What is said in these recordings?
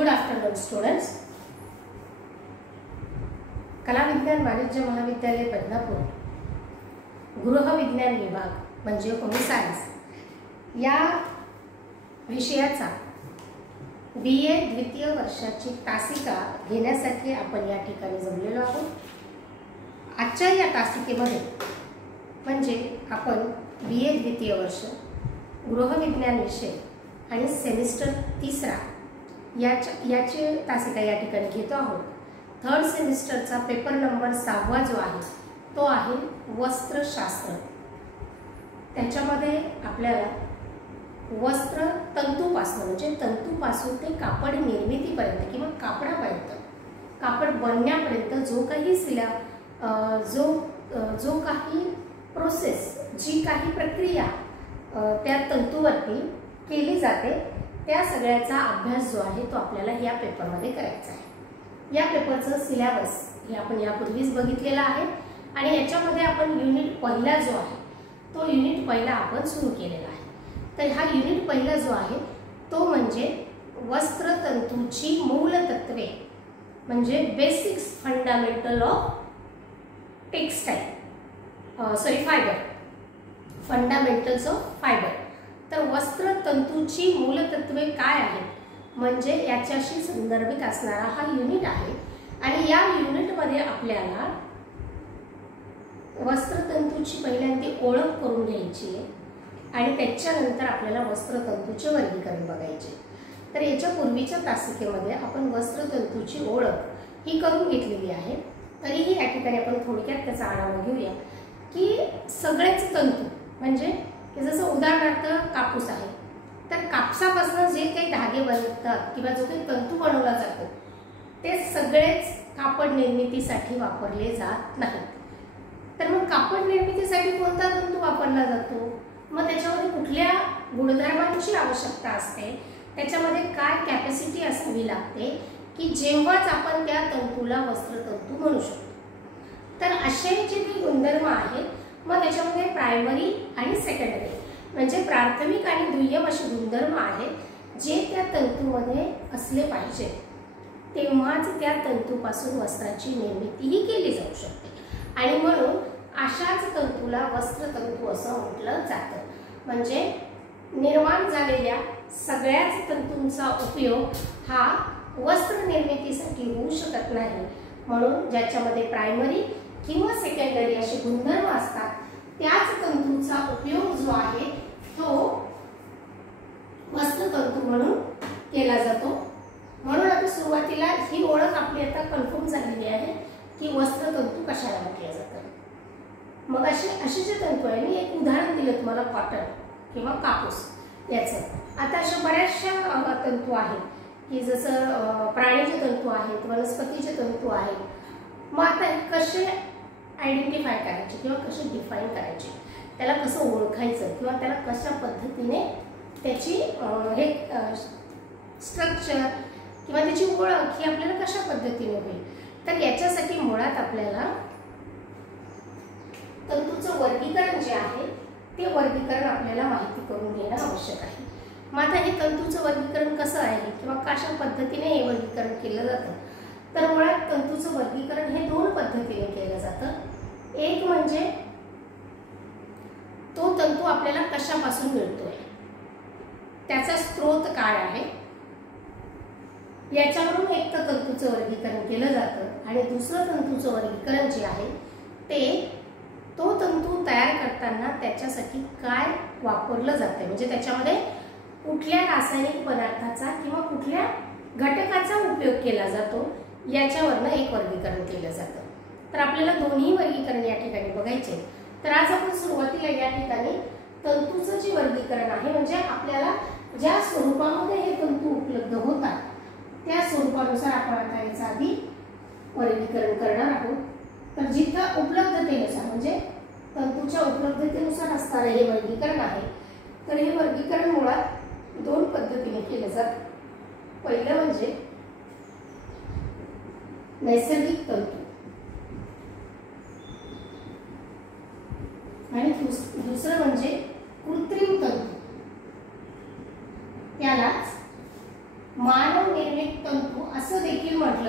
Good afternoon students. कला विज्ञान वाणिज्य महाविद्यालय बदनापूर गृहविज्ञान विभाग म्हणजे होम सायन्स या विषयाचा BA द्वितीय वर्षाची तासिका घेण्यासाठी आपण या ठिकाणी जमलेलो आहोत. आजच्या या तासिकेमध्ये म्हणजे आपण BA द्वितीय वर्ष गृहविज्ञान विषय आणि सेमिस्टर तिसरा याची तासिका या ठिकाणी घेतो आहोत. थर्ड सेमिस्टरचा पेपर नंबर 6 जो आहे तो आहे वस्त्रशास्त्र. त्याच्यामध्ये आपल्याला वस्त्र तंतूपासून म्हणजे तंतूपासून ते कापड निर्मितीपर्यंत किंवा कापडापर्यंत कापड बनण्यापर्यंत जो काही जो काही प्रोसेस जी काही प्रक्रिया त्या तंतूवरती केली जाते त्या सगळ्याचा अभ्यास जो आहे तो आपल्याला या पेपरमध्ये करायचा आहे. या पेपरचं सिलेबस हे आपण यापूर्वीच बघितलेला आहे आणि याच्यामध्ये आपण युनिट पहिला जो आहे तो युनिट पहिला आपण सुरू केलेला आहे. तर हा युनिट पहिला जो आहे तो म्हणजे वस्त्रतंतूची मूल तत्वे म्हणजे basics fundamental of fibre, fundamentals of fibre. तर वस्त्रतंतूची मूलतत्वे काय आहेत म्हणजे याच्याशी संदर्भित असणारा हा युनिट आहे आणि या युनिटमध्ये आपल्याला वस्त्रतंतूची पहिल्यांदा ओळख करून घ्यायची आहे आणि त्याच्यानंतर आपल्याला वस्त्रतंतूचे वर्गीकरण बघायचे. तर याच्या पूर्वीच्या तासिकेमध्ये आपण वस्त्रतंतूची ओळख ही करून घेतलेली आहे. तरीही या ठिकाणी आपण थोडक्यात त्याचा आढावा घेऊया की सगळेच तंतू म्हणजे जसं उदाहरणार्थ कापूस आहे तर कापसापासून जे काही धागे बनतात किंवा जो काही तंतू बनवला जातो ते सगळेच कापड निर्मितीसाठी वापरले जात नाहीत. तर मग कापड निर्मितीसाठी कोणता तंतू वापरला जातो, मग त्याच्यामध्ये कुठल्या गुणधर्मांची आवश्यकता असते, त्याच्यामध्ये काय कॅपॅसिटी असावी लागते की जेव्हाच आपण त्या तंतूला वस्त्रतंतू म्हणू शकतो. तर असे जे काही गुणधर्म आहेत मग त्याच्यामध्ये प्रायमरी आणि सेकंडरी म्हणजे प्राथमिक आणि दुय्यम असे गुणधर्म आहेत जे त्या तंतूमध्ये असले पाहिजे तेव्हाच त्या तंतूपासून वस्त्राची निर्मितीही केली जाऊ शकते आणि म्हणून अशाच तंतूला वस्त्रतंतू असं म्हटलं जातं. म्हणजे निर्माण झालेल्या सगळ्याच तंतूंचा उपयोग हा वस्त्र निर्मितीसाठी होऊ शकत नाही. म्हणून ज्याच्यामध्ये प्रायमरी किंवा सेकंडरी असे गुणधर्म असतात त्याच तंतूचा उपयोग जो आहे तो वस्त्रतंतू म्हणून केला जातो. म्हणून आता सुरुवातीला ही ओळख आपली आता कन्फर्म झालेली आहे की वस्त्रतंतू कशाला म्हटलं जातं. मग असे जे तंतू आहे मी एक उदाहरण दिलं तुम्हाला कॉटन किंवा कापूस याचं. आता अशा बऱ्याचशा तंतू आहेत की जसं प्राणीचे तंतू आहेत, वनस्पतीचे तंतू आहेत. मग आता कसे आयडेंटिफाय करायचे किंवा कसे डिफाईन करायचे, त्याला कसं ओळखायचं किंवा त्याला कशा पद्धतीने त्याची हे स्ट्रक्चर किंवा त्याची ओळख ही आपल्याला कशा पद्धतीने होईल. तर याच्यासाठी मुळात आपल्याला तंतूचं वर्गीकरण जे आहे ते वर्गीकरण आपल्याला माहिती करून घेणं आवश्यक आहे. मग आता हे तंतूचं वर्गीकरण कसं आहे किंवा कशा पद्धतीने हे वर्गीकरण केलं जातं. तर मुळात तंतूचं वर्गीकरण हे 2 पद्धतीने केलं जातं. एक म्हणजे तो तंतू आपल्याला कशापासून मिळतोय, त्याचा स्रोत काय आहे याच्यावरून एक तर तंतूचं वर्गीकरण केलं जातं आणि दुसरं तंतूचं वर्गीकरण जे आहे ते तो तंतू तयार करताना त्याच्यासाठी काय वापरलं जाते म्हणजे त्याच्यामध्ये कुठल्या रासायनिक पदार्थाचा किंवा कुठल्या घटकाचा उपयोग केला जातो याच्यावरनं एक वर्गीकरण केलं जातं. तर आपल्याला दोन्ही वर्गीकरण या ठिकाणी बघायचे. तर आज आपण सुरुवातीला या ठिकाणी तंतूचं जे वर्गीकरण आहे म्हणजे आपल्याला ज्या स्वरूपामध्ये हे तंतू उपलब्ध होतात त्या स्वरूपानुसार आपण आता याचं आधी वर्गीकरण करणार आहोत. तर जिथं उपलब्धतेनुसार म्हणजे तंतूच्या उपलब्धतेनुसार असणारं हे वर्गीकरण आहे. तर हे वर्गीकरण मुळात 2 पद्धतीने केलं जातं. पहिलं म्हणजे नैसर्गिक तंतू आणि दुसरं म्हणजे कृत्रिम तंतू, त्यालाच मानव निर्मित तंतू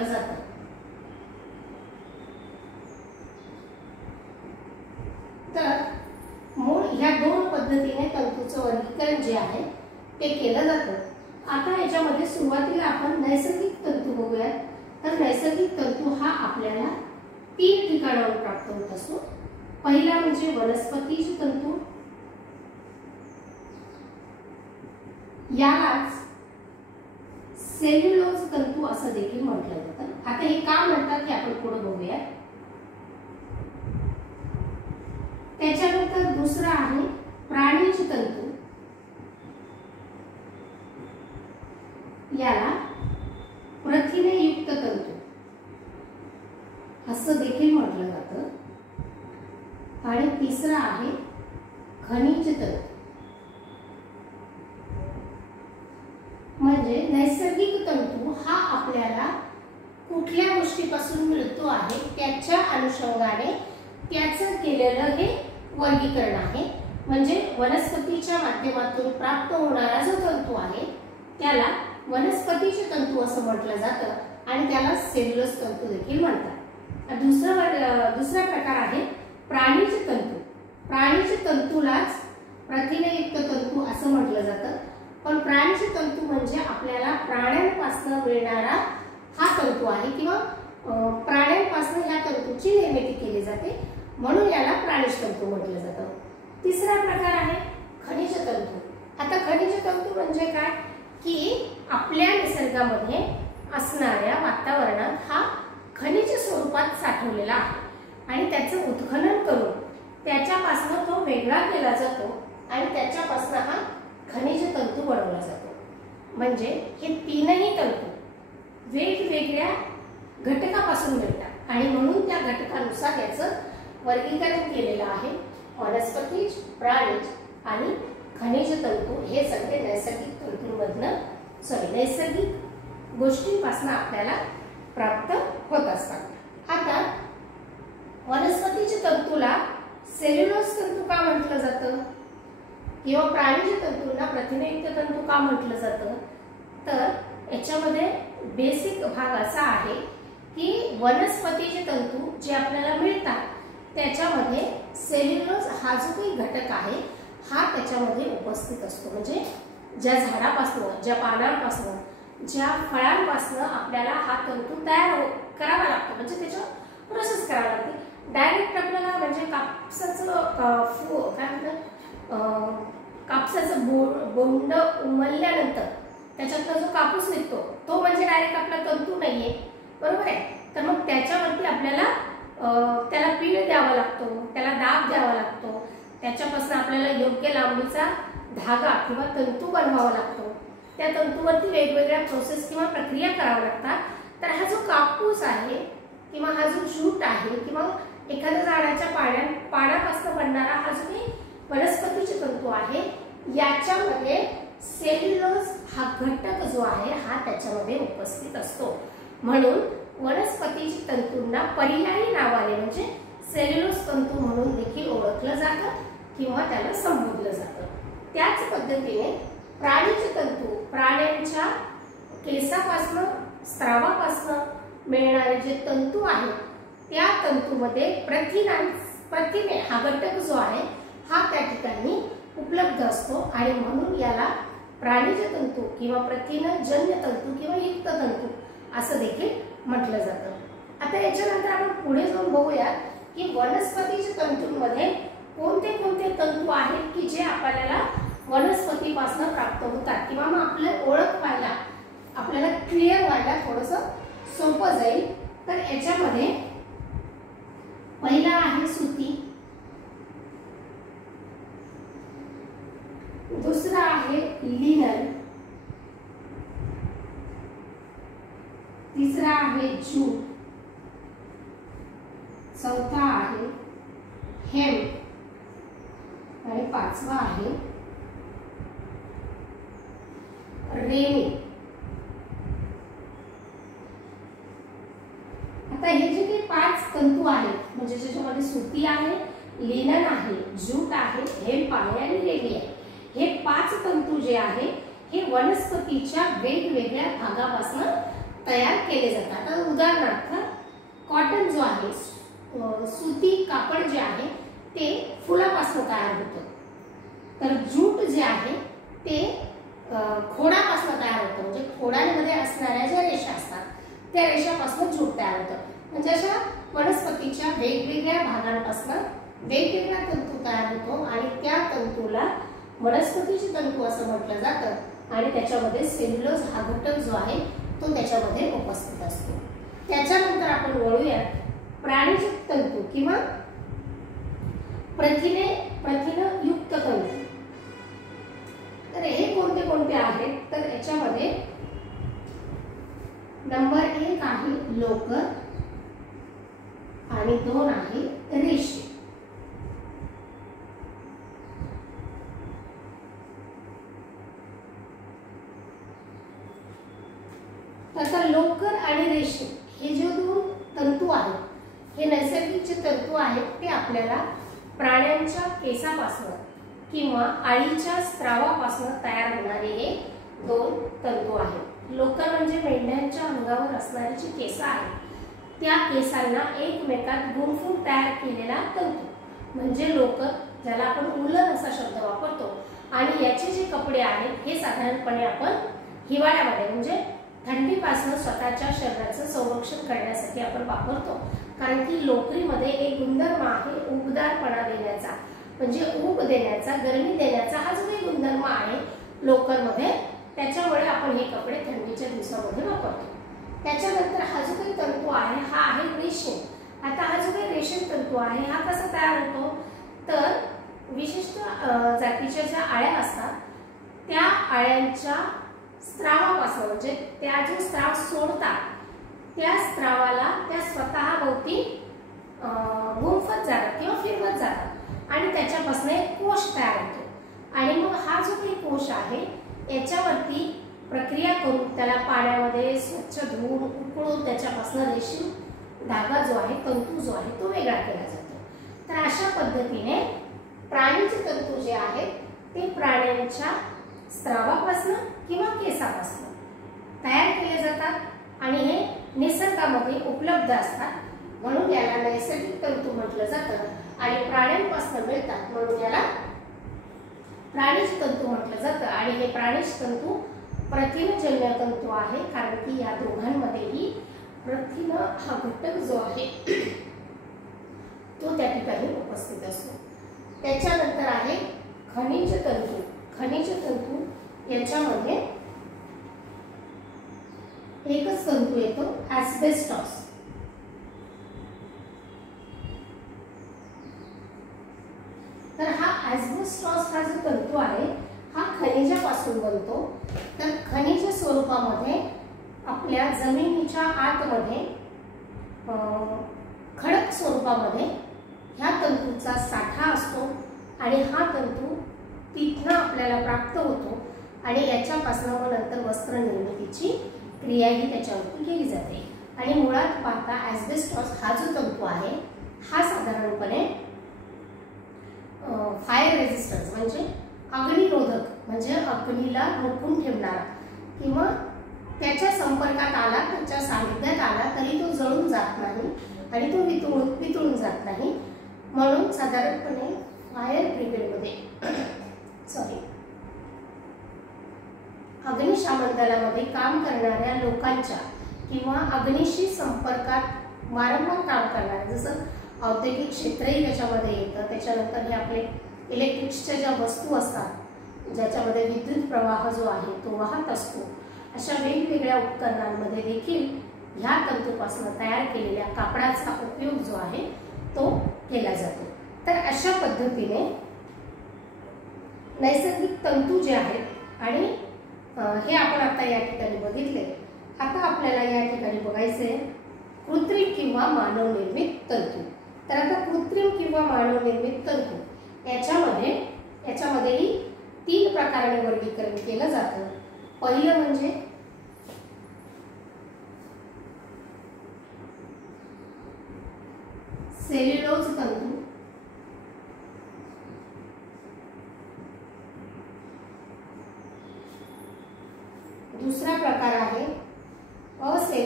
म्हटलं जातं. तर मूळ ह्या दोन पद्धतीने तंतूचं वर्गीकरण जे आहे ते केलं जातं. आता याच्यामध्ये सुरुवातीला आपण नैसर्गिक तंतू बघूयात. तर नैसर्गिक तंतू हा आपल्याला 3 ठिकाणांवर प्राप्त होत असतो. पहिला म्हणजे वनस्पतीचे तंतू, यालाच सेल्युलोज तंतू असं देखील म्हटलं जातं. आता हे का म्हणतात हे आपण पुढे बघूया. त्याच्यानंतर दुसरा आहे प्राणीचे तंतू, याला प्रथिनेयुक्त तंतू असं देखील म्हटलं जातं. आणि तिसरा आहे खनिज तंतू. म्हणजे नैसर्गिक तंतू हा आपल्याला कुठल्या गोष्टीपासून मिळतो आहे त्याच्या अनुषंगाने त्याचं केलेलं हे वर्गीकरण आहे. म्हणजे वनस्पतीच्या माध्यमातून प्राप्त होणारा जो तंतू आहे त्याला वनस्पतीचे तंतू असं म्हटलं जातं आणि त्याला सेल्युलोज तंतू देखील म्हणतात. दुसरा प्रकार आहे प्राणीचे तंतू. प्राणीचे तंतूलाच प्रथिनयुक्त तंतू असं म्हटलं जातं. पण प्राणीचे तंतू म्हणजे आपल्याला प्राण्यांपासून मिळणारा हा तंतू आहे किंवा प्राण्यांपासून ह्या तंतूची निर्मिती केली जाते म्हणून याला प्राणिज तंतू म्हटलं जातं. तिसरा प्रकार आहे खनिज तंतू. आता खनिज तंतू म्हणजे काय की आपल्या निसर्गामध्ये असणाऱ्या वातावरणात हा खनिज स्वरूपात साठवलेला आहे आणि त्याचं उत्खनन करून त्याच्यापासून तो वेगळा केला जातो आणि त्याच्यापासून हा खनिज तंतू बनवला जातो. म्हणजे हे तीनही तंतू वेगवेगळ्या घटकापासून मिळतात आणि म्हणून त्या घटकानुसार याचं वर्गीकरण केलेलं आहे. वनस्पतीज, प्राणीज आणि खनिज तंतू हे सगळे नैसर्गिक गोष्टींपासून आपल्याला प्राप्त होत असतात. आता वनस्पतीच्या तंतूला सेल्युलोज तंतू का म्हटलं जातं किंवा प्राणीज तंतूंना प्रथिनयुक्त तंतू का म्हटलं जातं. तर याच्यामध्ये बेसिक भाग असा आहे की वनस्पतीचे तंतू जे आपल्याला मिळतात त्याच्यामध्ये सेल्युलोज हा जो काही घटक आहे हा त्याच्यामध्ये उपस्थित असतो. म्हणजे ज्या झाडापासून, ज्या पानांपासून, ज्या फळांपासून आपल्याला हा तंतू तयार करावा लागतो. म्हणजे त्याच्या प्रोसेस करावी लागते. डायरेक्ट आपल्याला म्हणजे कापसाचं बोंड उमलल्यानंतर त्याच्यातला जो कापूस निघतो तो म्हणजे डायरेक्ट आपला तंतू नाहीये, बरोबर आहे. तर मग त्याच्यावरती आपल्याला त्याला पीळ द्यावा लागतो, त्याला दाब द्यावा लागतो, त्याच्यापासून आपल्याला योग्य लांबीचा धागा किंवा तंतू बनवावा लागतो. त्या तंतूवरती वेगवेगळ्या प्रोसेस किंवा प्रक्रिया कराव्या लागतात. तर हा जो कापूस आहे किंवा हा जो ज्यूट आहे किंवा एखाद्या झाडाच्या पानापासून बनणारा हा जो काही वनस्पतीचे तंतू आहे याच्यामध्ये सेल्युलोज हा घटक जो आहे हा त्याच्यामध्ये उपस्थित असतो. म्हणून वनस्पतीच्या तंतूंना पर्यायी नावाने म्हणजे सेल्युलोज तंतू म्हणून देखील ओळखलं जातं किंवा त्याला संबोधलं जातं. त्याच पद्धतीने प्राणीचे तंतू प्राण्यांच्या केसापासून, स्रावापासून मिळणारे जे तंतू आहेत त्या तंतूमध्ये प्रथिने हा घटक जो आहे हा त्या ठिकाणी उपलब्ध असतो आणि म्हणून याला प्राणीज तंतू किंवा प्रथिनजन्य तंतू किंवा युक्त तंतू असं देखील म्हटलं जातं. आता याच्यानंतर आपण पुढे जाऊन बघूया की वनस्पतीच्या तंतूंमध्ये कोणते कोणते तंतू आहेत की जे आपल्याला वनस्पतीपासून प्राप्त होतात किंवा मग आपलं ओळख व्हायला, आपल्याला क्लिअर व्हायला थोडंसं सोपं जाईल. तर याच्यामध्ये पहिला आहे सुती, दुसरा आहे लिनन, तिसरा आहे जूट, चौथा आहे हेम्प आणि पाचवा आहे रेमी. आता हे जे काही 5 तंतू आहेत म्हणजे ज्याच्यामध्ये सुती आहे, लिनन आहे, जूट आहे, हेम्प आहे आणि रेमी आहे, हे 5 तंतू जे आहे हे वनस्पतीच्या वेगवेगळ्या भागापासून तयार केले जातात. आता उदाहरणार्थ कॉटन जो आहे, सुती कापड जे आहे ते फुलापासून तयार होतं. तर जूट जे आहे ते खोडापासून तयार होतं. म्हणजे खोडांमध्ये असणाऱ्या ज्या रेषा असतात त्या रेषापासून जूट तयार होतं. म्हणजे अशा वनस्पतीच्या वेगवेगळ्या भागांपासून वेगवेगळा तंतू तयार होतो आणि त्या तंतूला वनस्पतीचे तंतू असं म्हटलं जातं. आणि त्याच्यामध्ये सेल्युलोज हा घटक जो आहे तो त्याच्यामध्ये उपस्थित असतो. त्याच्यानंतर आपण वळूयात प्राणीज तंतू किंवा प्रथिनयुक्त तंतू. तर हे कोणते कोणते आहेत, तर याच्यामध्ये नंबर 1 आहे लोकर आणि 2 आहे रेशे. तर लोकर आणि रेशे हे जे 2 तंतू आहेत हे नैसर्गिक जे तंतू आहेत ते आपल्याला प्राण्यांच्या केसापासून किंवा अळीच्या स्त्रावापासून तयार होणारे हे 2 तंतू आहेत. लोकर म्हणजे मेंढ्यांच्या अंगावर असणारी जी केस आहेत त्या केसांना एकमेकात गुंफून तयार केलेला तंतू म्हणजे लोकर, ज्याला आपण उलन असा शब्द वापरतो. आणि याचे जे कपडे आहेत हे साधारणपणे आपण हिवाळ्यामध्ये म्हणजे थंडीपासून स्वतःच्या शरीराचं संरक्षण करण्यासाठी आपण वापरतो. कारण की लोकरीमध्ये एक गुणधर्म आहे उबदारपणा देण्याचा, म्हणजे ऊब देण्याचा, गरमी देण्याचा हा जो काही गुणधर्म आहे लोकरमध्ये, त्याच्यामुळे आपण हे कपडे थंडीच्या दिवसामध्ये वापरतो. त्याच्यानंतर हा जो काही तंतू आहे हा आहे रेशीम. आता हा जो काही रेशीम तंतू आहे हा कसा तयार होतो, तर विशिष्ट जातीच्या ज्या आळ्या असतात त्या आळ्यांच्या स्त्रावापासून, म्हणजे त्या जो स्त्राव सोडतात त्या स्त्रावाला त्या स्वतः भोवती गुंफत जातात किंवा फिरवत जातात आणि त्याच्यापासून एक कोश तयार होतो. आणि मग हा जो काही कोश आहे याच्यावरती प्रक्रिया करून त्याला पाण्यामध्ये स्वच्छ धुवून उकळून त्याच्यापासून रेशीम धागा जो आहे, तंतू जो आहे तो वेगळा केला जातो. तर अशा पद्धतीने प्राणीचे तंतू जे आहेत ते प्राण्यांच्या स्त्रावापासून किंवा केसापासून तयार केले जातात आणि हे निसर्गामध्ये उपलब्ध असतात. म्हणून याला नैसर्गिक तंतू म्हटलं जातं. आणि प्राण्यांपासून मिळतात म्हणून याला प्राणीज तंतू म्हटलं जातं. आणि हे प्राणीज तंतू प्रथिनजन्य तंतू आहे, कारण की या दोघांमध्येही प्रथिन हा घटक जो आहे तो त्या ठिकाणी उपस्थित असतो. त्याच्यानंतर आहे खनिज तंतू. खनिज तंतू याच्यामध्ये एकच तंतू येतो, ॲस्बेस्टॉस. तर हा ॲस्बेस्टॉस हा जो तंतू आहे हा खनिजापासून बनतो. तर खनिज स्वरूपामध्ये आपल्या जमिनीच्या आतमध्ये खडक स्वरूपामध्ये ह्या तंतूचा साठा असतो आणि हा तंतू तिथनं आपल्याला प्राप्त होतो आणि याच्यापासून मग नंतर वस्त्र निर्मितीची क्रिया ही त्याच्यावरती केली जाते. आणि मुळात पाहता ॲस्बेस्टॉस हा जो तंतू आहे हा साधारणपणे फायर रेजिस्टन्स म्हणजे अग्निरोधक, म्हणजे अग्नीला रोखून ठेवणारा किंवा त्याच्या संपर्कात आला, त्याच्या सानिध्यात आला तरी तो जळून जात नाही आणि तो वितळून जात नाही. म्हणून साधारणपणे फायर ब्रिगेडमध्ये अग्निशमन दलामध्ये काम करणाऱ्या लोकांच्या किंवा अग्नीशी संपर्कात वारंवार काम करणाऱ्या, जसं औद्योगिक क्षेत्रही त्याच्यामध्ये येतं. त्याच्यानंतर हे आपले इलेक्ट्रिक्सच्या ज्या वस्तू असतात ज्याच्यामध्ये विद्युत प्रवाह जो आहे तो वाहत असतो, अशा वेगवेगळ्या उपकरणांमध्ये देखील ह्या तंतूपासून तयार केलेल्या कापडाचा उपयोग जो आहे तो केला जातो. तर अशा पद्धतीने नैसर्गिक तंतू जे आहेत आणि हे आपण आता या ठिकाणी बघितले. आता आपल्याला या ठिकाणी बघायचे कृत्रिम किंवा मानव निर्मित तंतू. तर आता कृत्रिम किंवा मानव निर्मित तंतू याच्यामध्येही 3 प्रकाराने वर्गीकरण केलं जातं. पहिलं म्हणजे सेल्युलोज तंतू, दुसरा प्रकार आहे असेल्युलोज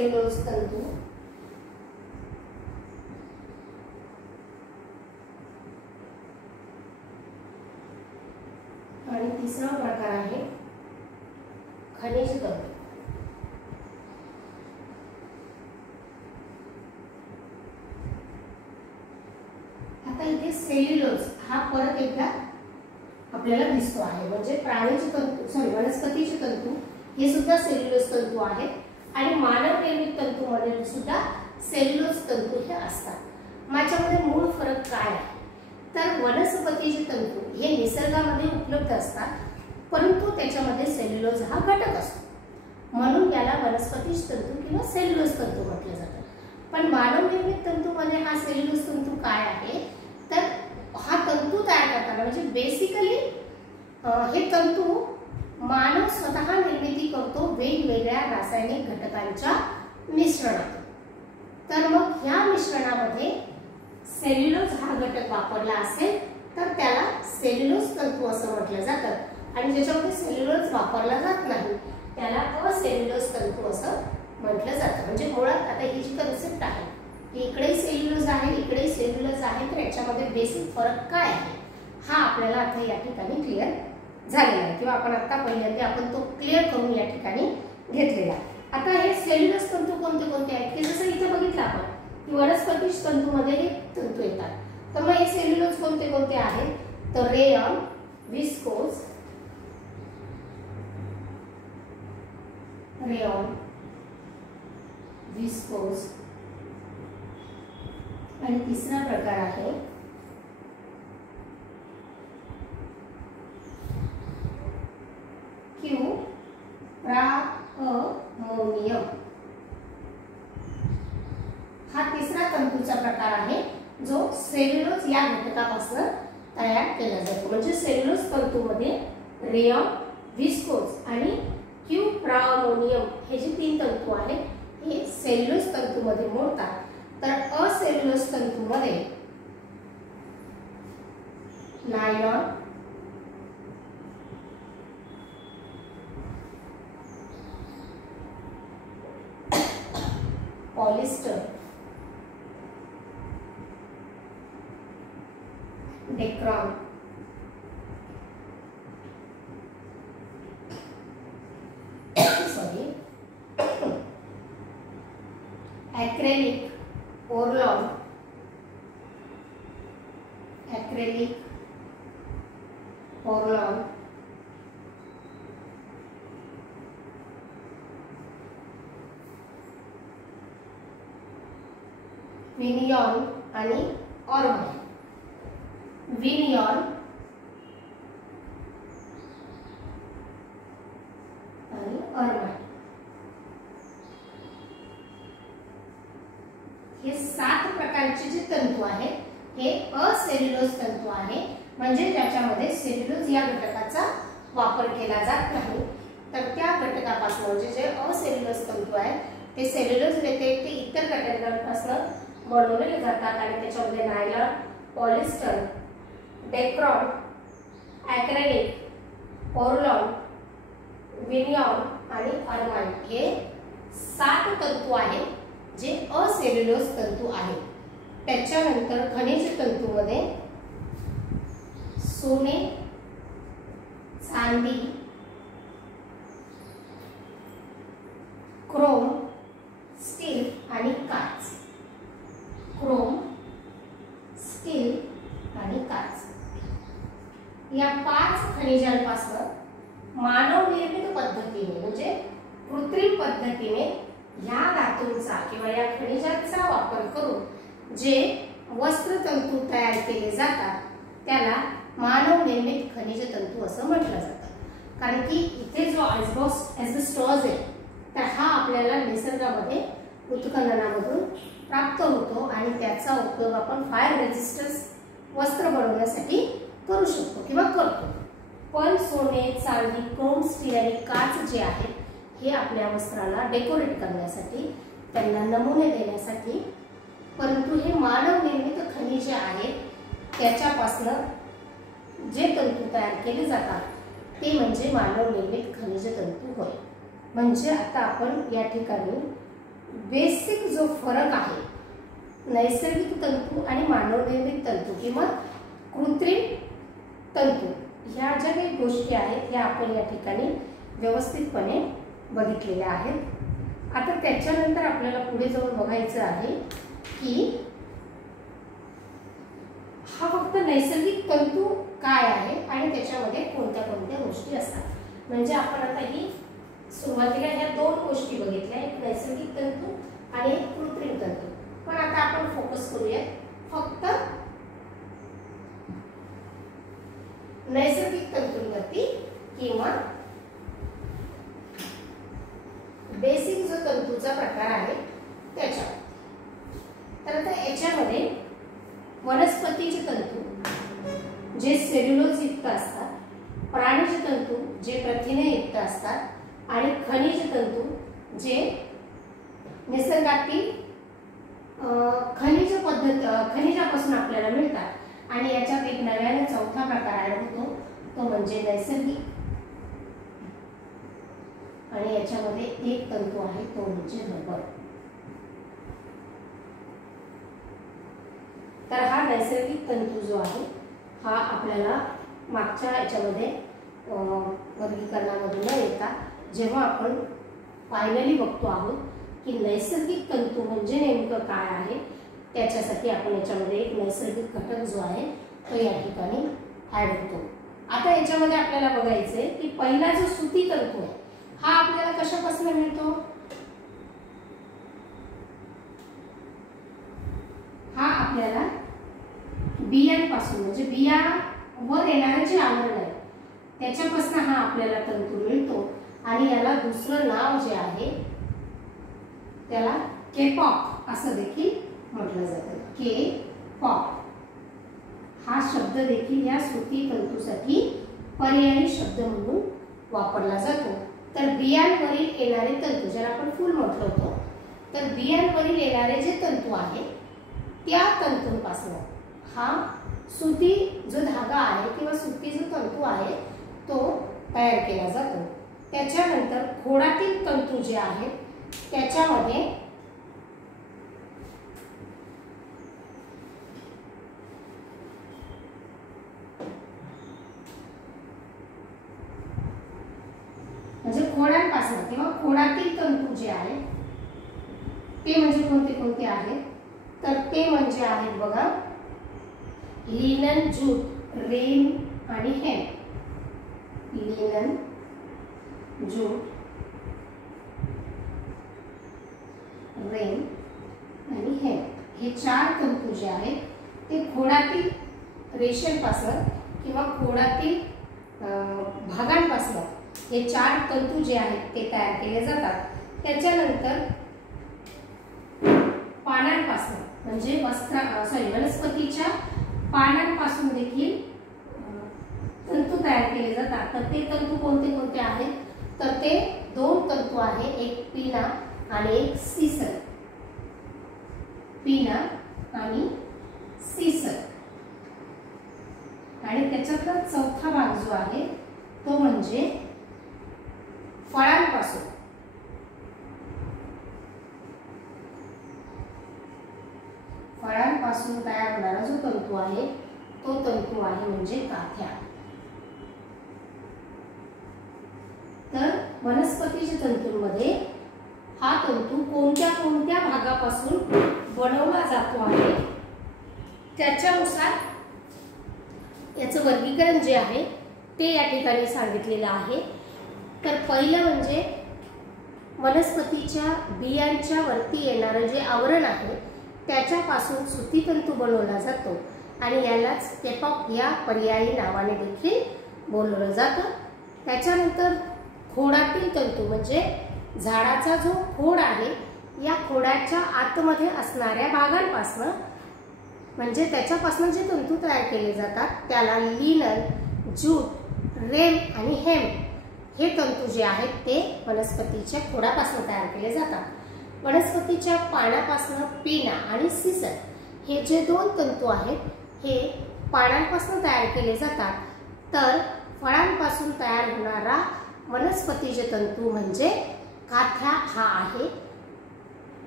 सेल्युलोज तंतू, आणि तिसरा प्रकार आहे खनिज तंतू. आता इथे सेल्युलोज हा परत एकदा आपल्याला दिसतो आहे, म्हणजे प्राणीचे तंतू वनस्पतीचे तंतू हे सुद्धा सेल्युलोज तंतू आहेत आणि मानव निर्मित तंतूमध्ये सुद्धा सेल्युलोज तंतू हे असतात. माझ्यामध्ये मूळ फरक काय आहे तर वनस्पतीचे तंतू हे निसर्गामध्ये उपलब्ध असतात, परंतु त्याच्यामध्ये सेल्युलोज हा घटक असतो, म्हणून याला वनस्पतीचे तंतू किंवा सेल्युलोज तंतू म्हटले जातात. पण मानव निर्मित तंतूमध्ये हा सेल्युलोज तंतू काय आहे तर हा तंतू तयार करताना म्हणजे बेसिकली हे तंतू मानव स्वतः निर्मिती करतो वेगवेगळ्या रासायनिक घटकांच्या मिश्रणातून. तर मग ह्या मिश्रणामध्ये सेल्युलोज हा घटक वापरला असेल तर त्याला सेल्युलोज तंतू असं म्हटलं जातं आणि ज्याच्यामध्ये सेल्युलोज वापरला जात नाही त्याला असेल्युलोज तंतू असं म्हटलं जातं. म्हणजे मुळात आता ही जी कन्सेप्ट आहे की इकडे सेल्युलोज आहे इकडे सेल्युलोज आहे, तर याच्यामध्ये बेसिक फरक काय आहे हा आपल्याला आता या ठिकाणी क्लिअर झालेला आहे किंवा आपण आता पहिल्यांदा आपण तो क्लिअर करून या ठिकाणी घेतलेला. आता हे सेल्युलोज तंतू कोणते कोणते आहेत की जसं इथे बघितलं आपण की वनस्पती तंतूमध्ये हे तंतू येतात. तर मग हे सेल्युलोज कोणते कोणते आहेत तर रेयॉन, विस्कोज, आणि तिसरा प्रकार आहे क्युप्रामोनियम. हा तिसरा तंतूचा प्रकार आहे जो सेल्युलोज या घटकापासून तयार केला जातो. म्हणजे सेल्युलोज तंतूमध्ये रेयॉन, विस्कोज आणि क्युप्रामोनियम हे जे तीन तंतू आहेत हे सेल्युलोज तंतूमध्ये मोडतात. तर असेल्युलोज तंतूमध्ये नायलॉन, पॉलिस्टर, डेक्रॉन, ॲक्रेलिक, पोर्लॉन, विनियॉन आणि ऑर्माइन. विनियॉन आणि ऑर्माइन हे 7 प्रकारचे जे तंतू आहेत हे असेल्युलोज तंतू आहे, म्हणजे ज्याच्यामध्ये सेल्युलोज या घटकाचा वापर केला जात नाही. तर त्या घटकापासून म्हणजे जे असेल्युलोज तंतू आहेत ते सेल्युलोज व्यतिरिक्त इतर घटकांपासून बनवले जातात आणि त्याच्यामध्ये नायलॉन, पॉलिस्टर, डेक्रॉन, ॲक्रेलिक, पोर्लॉन, विनियॉन आणि ऑर्माइन हे 7 तंतू आहेत जे असेल्युलोज तंतू आहेत. त्याच्यानंतर खनिज तंतूमध्ये सोने, चांदी, क्रोम, स्टील आणि काच. या 5 खनिजांपासून मानव निर्मित पद्धतीने म्हणजे कृत्रिम पद्धतीने या धातूंचा किंवा या खनिजांचा वापर करून जे वस्त्रतंतू तयार केले जातात त्याला मानव निर्मित खनिज तंतू असं म्हटलं जातं. कारण की इथे जो ॲस्बेस्टॉस आहे तर हा आपल्याला निसर्गामध्ये उत्खननामधून प्राप्त होतो आणि त्याचा उपयोग आपण फायर रेजिस्टन्स वस्त्र बनवण्यासाठी करू शकतो किंवा करतो. पण सोने, चांदी, क्रोम, स्टील आणि काच जे आहेत हे आपल्या वस्त्राला डेकोरेट करण्यासाठी, त्यांना नमुने देण्यासाठी, परंतु हे मानव निर्मित खनिजे आहेत त्याच्यापासून जे तंतू तयार केले जातात ते म्हणजे मानव निर्मित खनिज तंतू होय. म्हणजे आता आपण या ठिकाणी बेसिक जो फरक आहे नैसर्गिक तंतू आणि मानवनिर्मित तंतू किंवा कृत्रिम तंतू, ह्या ज्या काही गोष्टी आहेत ह्या आपण या ठिकाणी व्यवस्थितपणे बघितलेल्या आहेत। आता त्याच्यानंतर आपल्याला पुढे जाऊन बघायचं आहे की हा फक्त नैसर्गिक तंतू काय आहे आणि त्याच्यामध्ये कोणत्या कोणत्या गोष्टी असतात। म्हणजे आपण आता ही सुरुवातीला ह्या दोन गोष्टी बघितल्या, एक नैसर्गिक तंतू आणि एक कृत्रिम तंतू। पण आता आपण फोकस करूया फक्त नैसर्गिक तंतूंवरती किंवा बेसिक जो तंतूचा प्रकार आहे त्याच्यावर। तर आता याच्यामध्ये वनस्पतीचे तंतू जे सेल्युलोज युक्त असतात, प्राणीचे तंतू जे प्रथिने युक्त असतात आणि खनिज तंतू जे निसर्गातील खनिजापासून आपल्याला मिळतात। आणि याच्यात एक नव्याने चौथा प्रकार ऍड होतो, तो म्हणजे नैसर्गिक, आणि याच्यामध्ये एक तंतू आहे तो म्हणजे रबर। तर हा नैसर्गिक तंतू जो आहे हा आपल्याला मागच्या याच्यामध्ये वर्गीकरणामधून न येता जेव्हा आपण फायनली बघतो आहोत की नैसर्गिक तंतू म्हणजे नेमकं काय आहे, त्याच्यासाठी आपण याच्यामध्ये एक नैसर्गिक घटक जो आहे तो या ठिकाणी ऍड होतो। आता याच्यामध्ये आपल्याला बघायचंय की पहिला जो सुती तंतू आहे हा आपल्याला कशापासून मिळतो, हा आपल्याला बियांपासून, म्हणजे बियावर येणारे जे आवरण आहे त्याच्यापासून हा आपल्याला तंतू मिळतो। आणि याला दुसरं नाव जे आहे त्याला केपॉक असं देखील म्हटलं जातं। केपॉक हा शब्द देखील या सुती तंतूसाठी पर्यायी शब्द म्हणून वापरला जातो। तर बियांवरील येणारे तंतू, ज्याला आपण फूल म्हटलं होतं, तर बियांवरील येणारे जे तंतू आहेत त्या तंतूंपासून हा सुती जो धागा आहे किंवा सुती जो तंतू आहे तो तयार केला जातो। त्याच्यानंतर खोडातील तंतू जे आहेत त्याच्यामध्ये म्हणजे खोडांपासून किंवा खोडातील तंतू जे आहेत ते म्हणजे कोणते कोणते आहेत, तर ते म्हणजे आहेत बघा लिनन, जूट, रेन आणि हेम्प। लिनन, जूट, रेन आणि हेम्प हे चार तंतू जे आहेत ते खोडातील रेषेपासून किंवा खोडातील भागांपासून हे चार तंतू जे आहेत ते तयार केले जातात। त्याच्यानंतर पानांपासून म्हणजे वनस्पतीच्या पानांपासून देखील तंतू तयार केले जातात। तर ते तंतू कोणते कोणते आहेत, तर ते दोन तंतू आहे, एक पिना आणि एक सीसर। पिना आणि सीसर। आणि त्याच्यातला चौथा भाग जो आहे तो म्हणजे फळांपासून, फळांपासून तयार होणारा जो तंतू आहे तो तंतू आहे म्हणजे काथ्या। तर वनस्पतीच्या तंतूंमध्ये हा तंतू कोणत्या कोणत्या भागापासून बनवला जातो आहे त्याच्यानुसार याचं वर्गीकरण जे आहे ते या ठिकाणी सांगितलेलं आहे। तर पहिलं म्हणजे वनस्पतीच्या बियांच्या वरती येणारं जे आवरण आहे त्याच्यापासून सुती तंतू बनवला जातो आणि यालाच केपॉक या पर्यायी नावाने देखील बोलवलं जातं। त्याच्यानंतर खोडातील तंतू म्हणजे झाडाचा जो खोड आहे या खोडाच्या आतमध्ये असणाऱ्या भागांपासून म्हणजे त्याच्यापासून जे तंतू तयार केले जातात त्याला लिनन, जूट, रेन आणि हेम्प हे तंतू जे आहेत ते वनस्पतीच्या खोडापासून तयार केले जातात। वनस्पतीच्या पानापासून पिना आणि सीसर हे जे दोन तंतू आहेत हे पानांपासून तयार केले जातात। तर फळांपासून तयार होणारा वनस्पतीचे तंतू म्हणजे काथ्या हा आहे।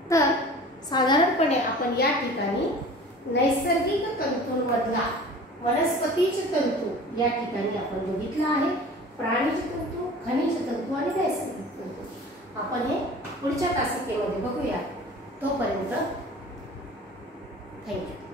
तर साधारणपणे आपण या ठिकाणी नैसर्गिक तंतूंमधला वनस्पतीचे तंतू या ठिकाणी आपण बघितलं आहे, प्राणीचे तंतू, खनिज तंतू आणि नैसर्गिक तंतू आपण हे पुढच्या तासिकेमध्ये बघूया. तोपर्यंत थँक्यू.